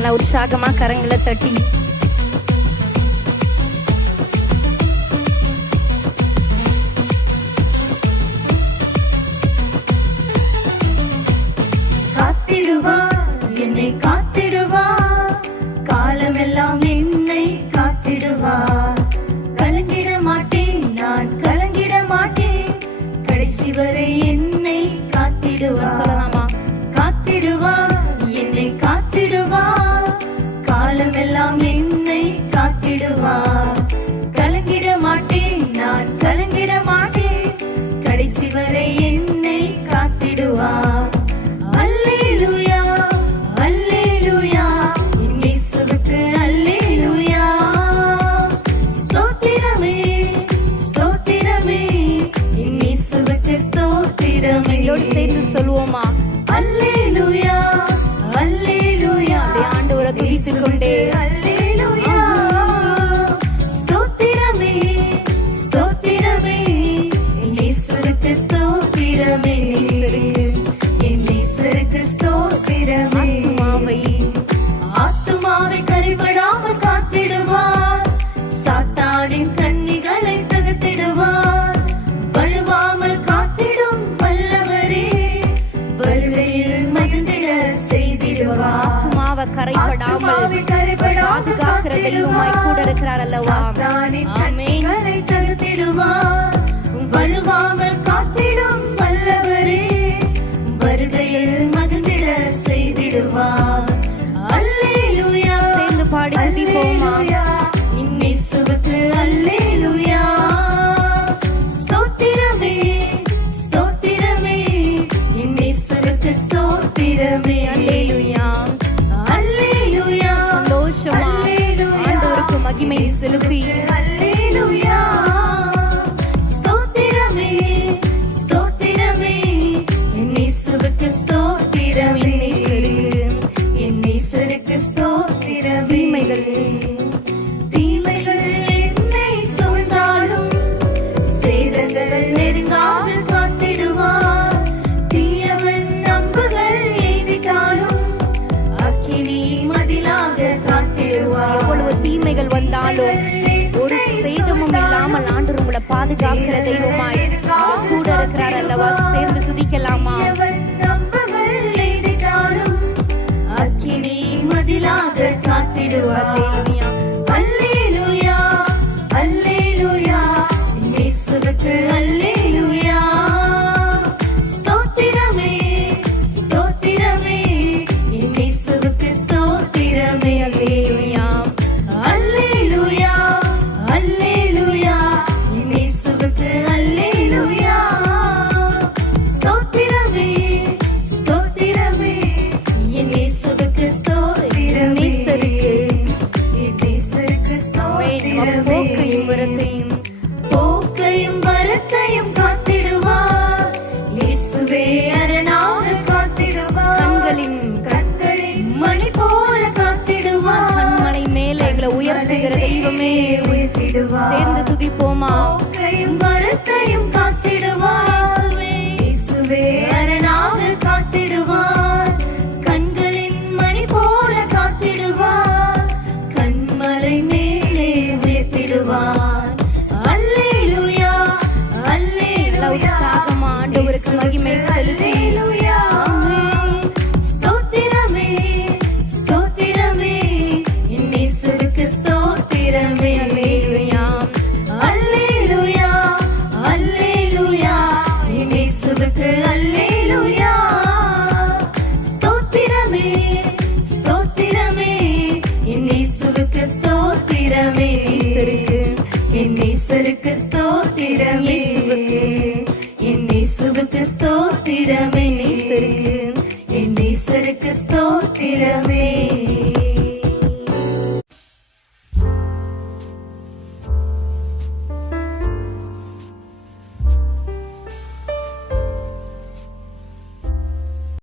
நல்லா உற்சாகமா கரங்களை தட்டி என்னை காத்திடுவார், காலமெல்லாம் என்னை காத்திடுவார். கலங்கிட மாட்டேன், நான் கலங்கிட மாட்டேன், கடைசி வரை என்னை காத்திடுவார். சொல்லலாமா? காத்திடுவார், என்னை காத்திடுவார், காலமெல்லாம் என்னை காத்திடுவார். கலங்கிட மாட்டேன், நான் கலங்கிட மாட்டேன், கடைசி வரை என்னை காத்திடுவார். எங்களோடு சேர்ந்து சொல்லுவோமா? அல்லேலூயா அல்லேலூயா. ஆண்டவரை துதித்துக் கொண்டே அல்லேலூயா. ஸ்தோத்திரமே ஸ்தோத்திரமே, இயேசுவுக்கு ஸ்தோத்திரமே, என் நேசருக்கு ஸ்தோத்திரமே. ஆத்துமாவை கரைபடாமல் காத்திடுவார், சாத்தானின் கண்ணிகளை தகர்த்திடுவார். வழுவாமல் காத்திடும் வல்லவரே, வருகையில் மகிழ்ந்திட செய்திடுவார். ஆத்துமாவை கரைபடாமல் பாதுகாக்கிற தெய்வமாய் கூட இருக்கிறார் அல்லவா? சாத்தானின் கண்ணிகளை தகர்த்திடுவார். வழுவாமல் காத்திடும் வல்லவரே, வருகையில் மகிழ்ந்திட செய்திடுவார். அல்லேலூயா. சேர்ந்து பாடி துதிப்போமா? இயேசுவுக்கு அல்லேலூயா. ஸ்தோத்திரமே ஸ்தோத்திரமே, இயேசுவுக்கு ஸ்தோத்திரமே. அல்லேலூயா அல்லேலூயா. சந்தோஷமா ஆண்டவருக்கு மகிமை செலுத்தி அல்லேலூயா. ஸ்தோத்திரமே ஸ்தோத்திரமே, இயேசுவுக்கு ஸ்தோத்திரமே, என் நேசருக்கு ஸ்தோத்திரமே. தீமைகள் என்னை சூழ்ந்தாலும் சேதங்கள் நெருங்காது காத்திடுவார். தீயவன் நம்புகள் எய்திட்டாலும் அக்கினி மதிலாக காத்திடுவார். எவ்வளவு தீமைகள் வந்தாலும் ஒரு சேதமும் இல்லாமல் ஆண்டவர் உங்களை பாதுகாக்கிற தெய்வமாய் கூட இருக்கிறார் அல்லவா? சேர்ந்து துதிக்கலாமா? நம்புகள் எய்திட்டாலும் அக்கினி மதிலாக காத்திடுவார். அல்லேலூயா அல்லேலூயா, இயேசுவுக்கு அல்லேலூயா. ஸ்தோத்திரமே ஸ்தோத்திரமே, இயேசுவுக்கு ஸ்தோத்திரமே. அல்லேலூயா அல்லேலூயா அல்லேலூயா, இயேசுவுக்கு அல்லேலூயா. ஸ்தோத்திரமே ஸ்தோத்திரமே, இயேசுவுக்கு ஸ்தோத்திரமே. போக்கையும் வரத்தையும் காத்திடுவார். இயேசுவே அரணாக காத்திடுவார். கண்களின் மணி போல காத்திடுவார். கண்மலை மேலே எங்களை உயர்த்துகிற தெய்வமே உயர்த்திடுவார். சேர்ந்து துதிப்போமா? போக்கையும் வரத்தையும் காத்திடுவார். இயேசுவே அரணாக காத்திடுவார். கண்களின் மணி போல காத்திடுவார். கண்மலை மேலே உயர்த்திடுவார். அல்லேலூயா அல்லேலூயா. உற்சாகமா ஆண்டவருக்கு மகிமை செலுத்தி ஸ்தோத்திரமே ஸ்தோத்திரமே, இயேசுவுக்கு ஸ்தோத்திரமே. அல்லேலூயா அல்லேலூயா அல்லேலூயா, இயேசுவுக்கு அல்லேலூயா. ஸ்தோத்திரமே ஸ்தோத்திரமே, இயேசுவுக்கு ஸ்தோத்திரமே. என் நேசருக்கு ஸ்தோத்திரமே. என் நேசருக்கு ஸ்தோத்திரமே. என் நேசருக்கு ஸ்தோத்திரமே.